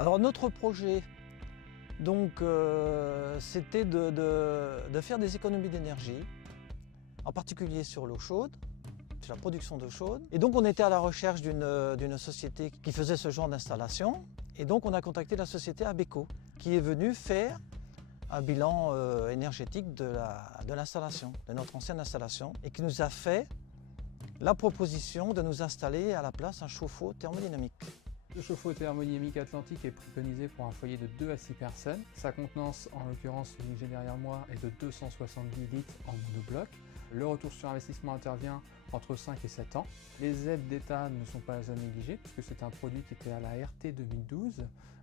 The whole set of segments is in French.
Alors notre projet, donc, c'était de faire des économies d'énergie, en particulier sur l'eau chaude, sur la production d'eau chaude. Et donc on était à la recherche d'une société qui faisait ce genre d'installation. Et donc on a contacté la société Abeco, qui est venue faire un bilan énergétique de l'installation, de notre ancienne installation, et qui nous a fait la proposition de nous installer à la place un chauffe-eau thermodynamique. Le chauffe-eau thermodynamique Atlantique est préconisé pour un foyer de 2 à 6 personnes. Sa contenance, en l'occurrence celui que j'ai derrière moi, est de 270 litres en monobloc. Le retour sur investissement intervient entre 5 et 7 ans. Les aides d'État ne sont pas à négliger puisque c'est un produit qui était à la RT 2012,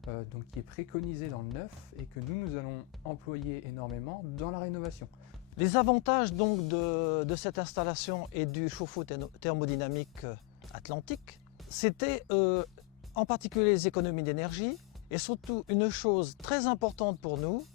donc qui est préconisé dans le neuf et que nous allons employer énormément dans la rénovation. Les avantages donc de cette installation et du chauffe-eau thermodynamique Atlantique, c'était en particulier les économies d'énergie et surtout une chose très importante pour nous,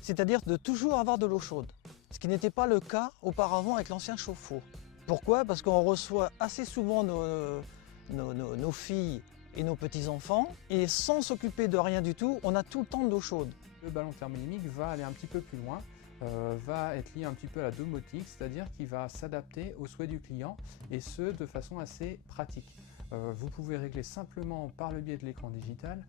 c'est-à-dire de toujours avoir de l'eau chaude, ce qui n'était pas le cas auparavant avec l'ancien chauffe-eau. Pourquoi? Parce qu'on reçoit assez souvent nos filles et nos petits-enfants et sans s'occuper de rien du tout, on a tout le temps de l'eau chaude. Le ballon thermodynamique va aller un petit peu plus loin, va être lié un petit peu à la domotique, c'est-à-dire qu'il va s'adapter aux souhaits du client et ce de façon assez pratique. Vous pouvez régler simplement par le biais de l'écran digital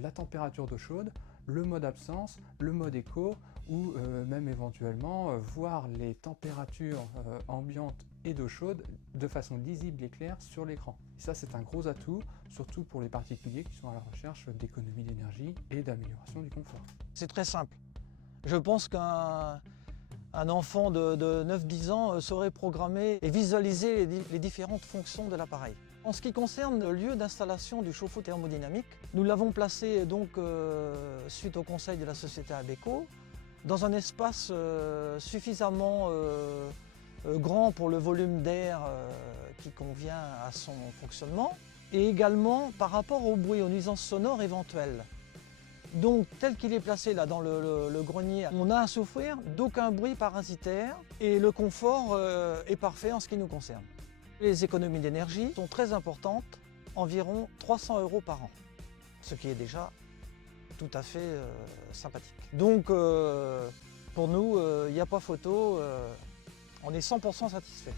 la température d'eau chaude, le mode absence, le mode éco ou même éventuellement voir les températures ambiantes et d'eau chaude de façon lisible et claire sur l'écran. Et ça c'est un gros atout, surtout pour les particuliers qui sont à la recherche d'économie d'énergie et d'amélioration du confort. C'est très simple. Je pense qu'un enfant de 9-10 ans saurait programmer et visualiser les différentes fonctions de l'appareil. En ce qui concerne le lieu d'installation du chauffe-eau thermodynamique, nous l'avons placé donc suite au conseil de la société Abeco dans un espace suffisamment grand pour le volume d'air qui convient à son fonctionnement et également par rapport au bruit, aux nuisances sonores éventuelles. Donc tel qu'il est placé là dans le grenier, on a à souffrir d'aucun bruit parasitaire et le confort est parfait en ce qui nous concerne. Les économies d'énergie sont très importantes, environ 300 € par an, ce qui est déjà tout à fait sympathique. Donc pour nous, il n'y a pas photo, on est 100% satisfait.